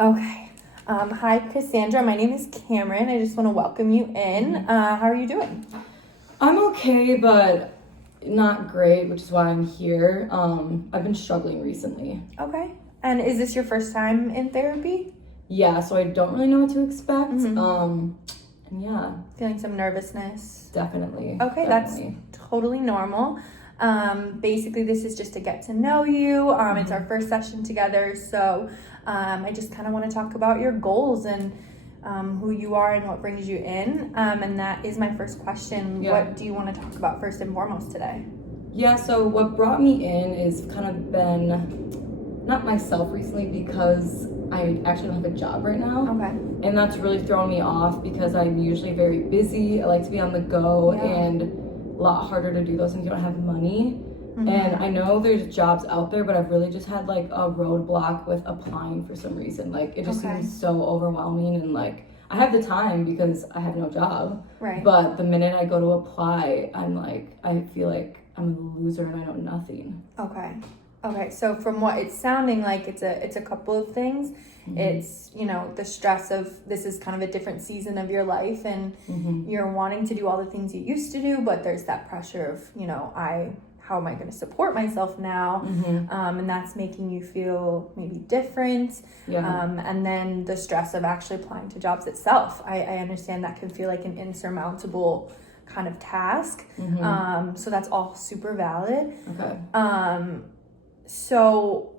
Okay. Hi, Cassandra. My name is Cameron. I just want to welcome you in. How are you doing? I'm okay, but not great, which is why I'm here. I've been struggling recently. Okay. And is this your first time in therapy? Yeah, so I don't really know what to expect. And yeah, Feeling some nervousness? definitely. Okay, definitely. that's totally normal. Basically, this is just to get to know you. It's our first session together, so I just kind of want to talk about your goals and who you are and what brings you in. And that is my first question. Yeah. What do you want to talk about first and foremost today? Yeah, so what brought me in is kind of been not myself recently because I actually don't have a job right now. Okay. And that's really thrown me off because I'm usually very busy. I like to be on the go and a lot harder to do those when you don't have money. And I know there's jobs out there, but I've really just had like a roadblock with applying for some reason. Like it just seems so overwhelming, and like I have the time because I have no job. Right. But the minute I go to apply, I feel like I'm a loser and I know nothing. Okay, so from what it's sounding like, it's a couple of things. It's, the stress of this is kind of a different season of your life, and you're wanting to do all the things you used to do, but there's that pressure of, how am I going to support myself now? And that's making you feel maybe different. And then the stress of actually applying to jobs itself. I understand that can feel like an insurmountable kind of task. So that's all super valid. Okay. So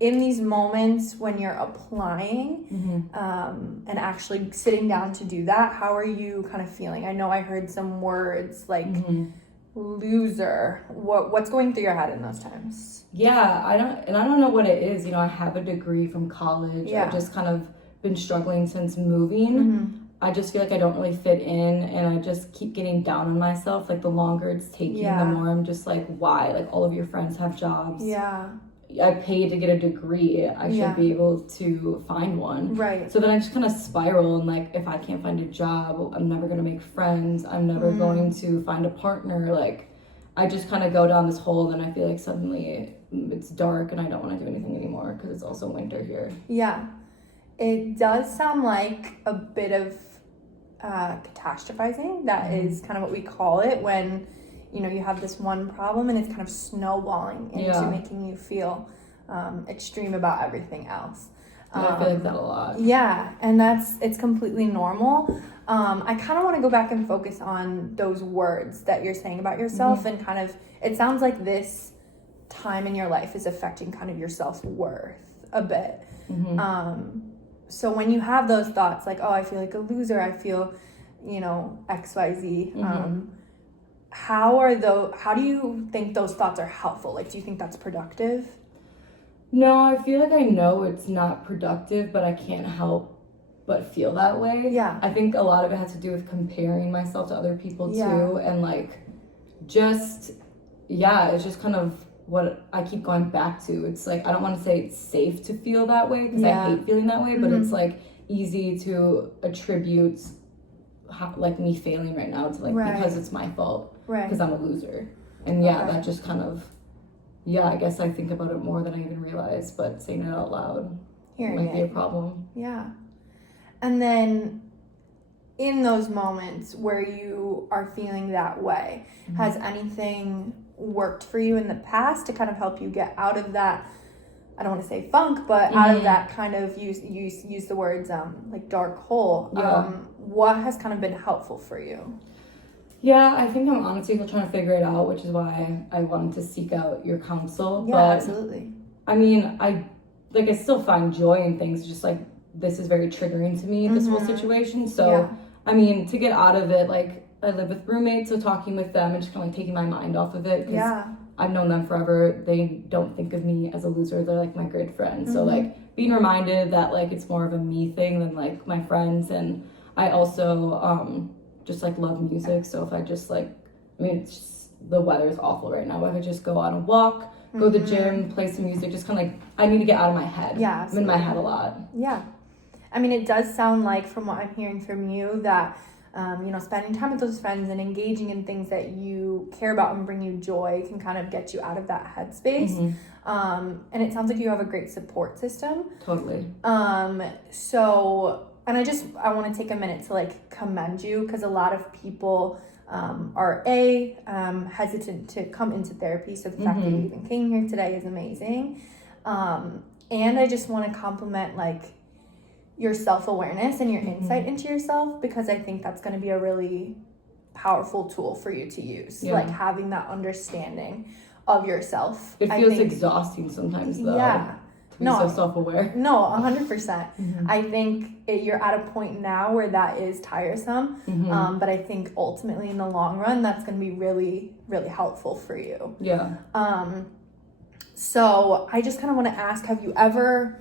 in these moments when you're applying and actually sitting down to do that, how are you kind of feeling? I know I heard some words like loser. What's going through your head in those times? Yeah, I don't know what it is. I have a degree from college. I've just kind of been struggling since moving. I just feel like I don't really fit in, and I just keep getting down on myself. Like the longer it's taking, the more I'm just like, why? Like all of your friends have jobs. Yeah. I paid to get a degree. I should be able to find one. Right. So then I just kind of spiral, and like if I can't find a job, I'm never gonna make friends. I'm never going to find a partner. Like I just kind of go down this hole, and I feel like suddenly it's dark, and I don't want to do anything anymore because it's also winter here. Yeah. It does sound like a bit of catastrophizing. That is kind of what we call it when you have this one problem and it's kind of snowballing into making you feel extreme about everything else. I feel like that a lot. Yeah, and it's completely normal. I kind of want to go back and focus on those words that you're saying about yourself, and kind of, it sounds like this time in your life is affecting kind of your self-worth a bit. So when you have those thoughts like, oh, I feel like a loser, I feel, XYZ, how do you think those thoughts are helpful? Like, do you think that's productive? No, I feel like I know it's not productive, but I can't help but feel that way. Yeah. I think a lot of it has to do with comparing myself to other people too, and like it's just kind of what I keep going back to. It's like, I don't want to say it's safe to feel that way because I hate feeling that way, but it's like easy to attribute like me failing right now to like because it's my fault, because I'm a loser. And that just kind of I guess I think about it more than I even realize, but saying it out loud might be a problem. Yeah. And then in those moments where you are feeling that way, has anything worked for you in the past to kind of help you get out of that, I don't want to say funk, but out of that kind of, use the words like dark hole? What has kind of been helpful for you? Yeah, I think I'm honestly still trying to figure it out, which is why I wanted to seek out your counsel. Yeah, but, absolutely. I mean, I still find joy in things, just like this is very triggering to me, this whole situation. So, I mean, to get out of it, like I live with roommates, so talking with them and just kind of like taking my mind off of it. Because I've known them forever. They don't think of me as a loser. They're like my great friends. So like being reminded that like it's more of a me thing than like my friends. And I also just like love music. So if I just like, I mean, it's just, the weather is awful right now. But if I just go out and walk, go to the gym, play some music, just kind of like, I need to get out of my head. Yeah, absolutely. I'm in my head a lot. Yeah. I mean, it does sound like, from what I'm hearing from you, that spending time with those friends and engaging in things that you care about and bring you joy can kind of get you out of that headspace. Mm-hmm. And it sounds like you have a great support system. Totally. And I want to take a minute to like commend you, because a lot of people are hesitant to come into therapy. So the fact that you even came here today is amazing. And I just want to compliment like your self-awareness and your insight into yourself, because I think that's going to be a really powerful tool for you to use. Like having that understanding of yourself. It feels exhausting sometimes though. Yeah. To be so self-aware. No, 100%. I think you're at a point now where that is tiresome. But I think ultimately in the long run, that's going to be really, really helpful for you. Yeah. So I just kind of want to ask, have you ever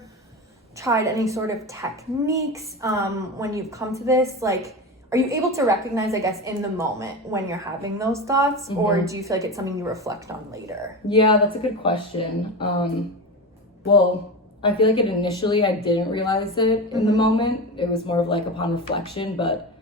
tried any sort of techniques when you've come to this? Like, are you able to recognize, I guess, in the moment when you're having those thoughts? Or do you feel like it's something you reflect on later? Yeah, that's a good question. Well, I feel like initially I didn't realize it in the moment. It was more of like upon reflection, but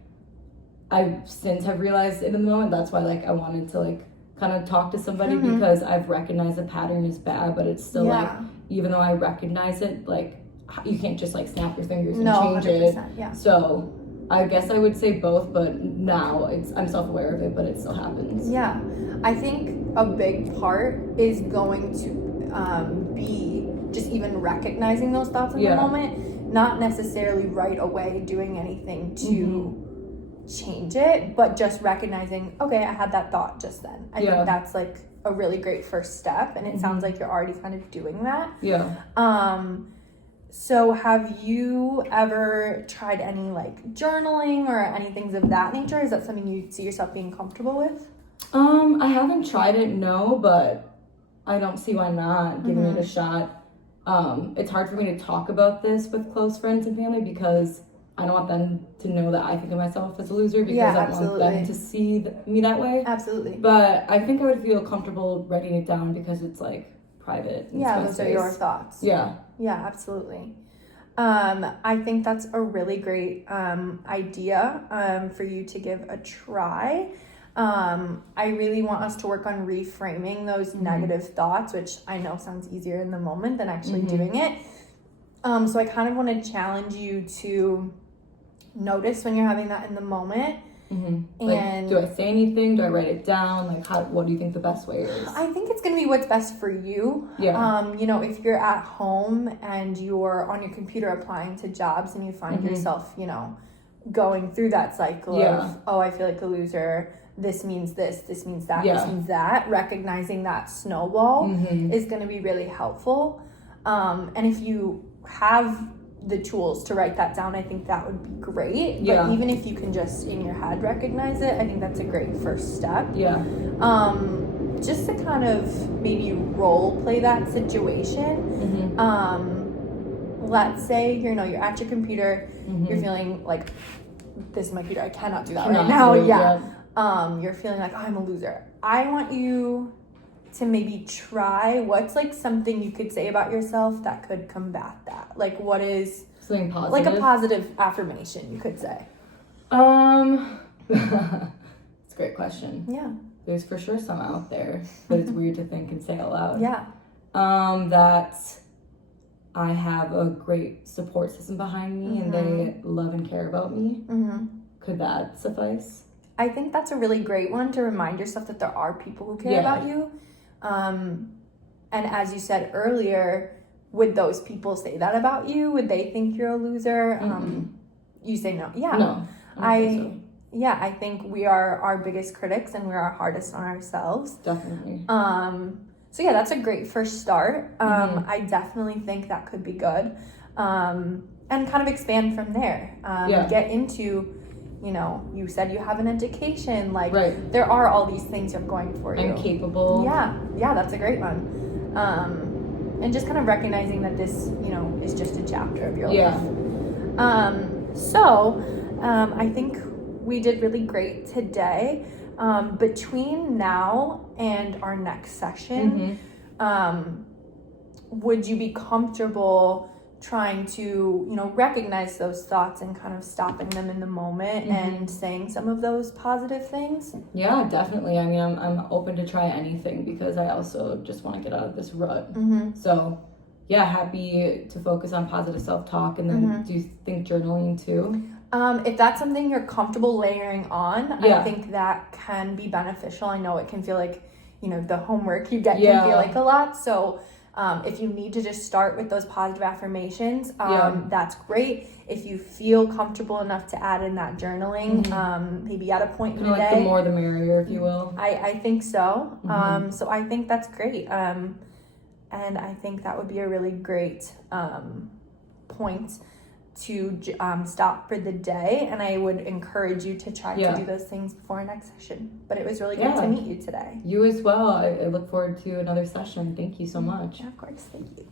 I since have realized it in the moment. That's why like I wanted to like kind of talk to somebody, because I've recognized a pattern is bad, but it's still like, even though I recognize it, like you can't just like snap your fingers and change 100%, it. So I guess I would say both, but now I'm self-aware of it, but it still happens. Yeah, I think a big part is going to be just even recognizing those thoughts in the moment, not necessarily right away doing anything to change it, but just recognizing, okay, I had that thought just then. I think that's like a really great first step, and it sounds like you're already kind of doing that. So have you ever tried any like journaling or any things of that nature? Is that something you see yourself being comfortable with? I haven't tried it, no, but I don't see why not giving it a shot. It's hard for me to talk about this with close friends and family, because I don't want them to know that I think of myself as a loser, because I want them to see me that way. Absolutely. But I think I would feel comfortable writing it down, because it's like private. Those are your thoughts. Yeah, absolutely. I think that's a really great idea for you to give a try. I really want us to work on reframing those negative thoughts, which I know sounds easier in the moment than actually doing it. So I kind of want to challenge you to notice when you're having that in the moment. And like, do I say anything? Do I write it down? Like, what do you think the best way is? I think it's going to be what's best for you. If you're at home and you're on your computer applying to jobs and you find yourself, going through that cycle of, oh, I feel like a loser. This means this means that, this means that. Recognizing that snowball is going to be really helpful. And if you have the tools to write that down, I think that would be great. But even if you can just in your head recognize it, I think that's a great first step. Just to kind of maybe role play that situation. Let's say you're at your computer, you're feeling like, this is my computer, I cannot do that right now. You're feeling like, oh, I'm a loser. I want you to maybe try what's like something you could say about yourself that could combat that. Like, what is something positive? Like a positive affirmation, you could say. It's a great question. Yeah. There's for sure some out there, but it's weird to think and say out loud. Yeah. That I have a great support system behind me and they love and care about me. Could that suffice? I think that's a really great one to remind yourself that there are people who care about you. And as you said earlier, would those people say that about you? Would they think you're a loser? You say no. Yeah. No. I think we are our biggest critics and we're our hardest on ourselves. Definitely. So yeah, that's a great first start. I definitely think that could be good. And kind of expand from there. Get into, you said you have an education. Like, there are all these things you're going for you. I'm capable. Yeah, that's a great one. And just kind of recognizing that this, is just a chapter of your life. So I think we did really great today. Between now and our next session, would you be comfortable trying to, you know, recognize those thoughts and kind of stopping them in the moment and saying some of those positive things. Yeah, definitely. I mean, I'm open to try anything because I also just want to get out of this rut. So, yeah, happy to focus on positive self-talk. And then do you think journaling too? If that's something you're comfortable layering on, I think that can be beneficial. I know it can feel like, you know, the homework you get can feel like a lot. So if you need to just start with those positive affirmations, that's great. If you feel comfortable enough to add in that journaling, maybe at a point in the day. The more the merrier, if you will. I think so. So I think that's great. And I think that would be a really great point to stop for the day, and I would encourage you to try to do those things before our next session. But it was really good to meet you today. You as well. I look forward to another session. Thank you so much. Yeah, of course. Thank you.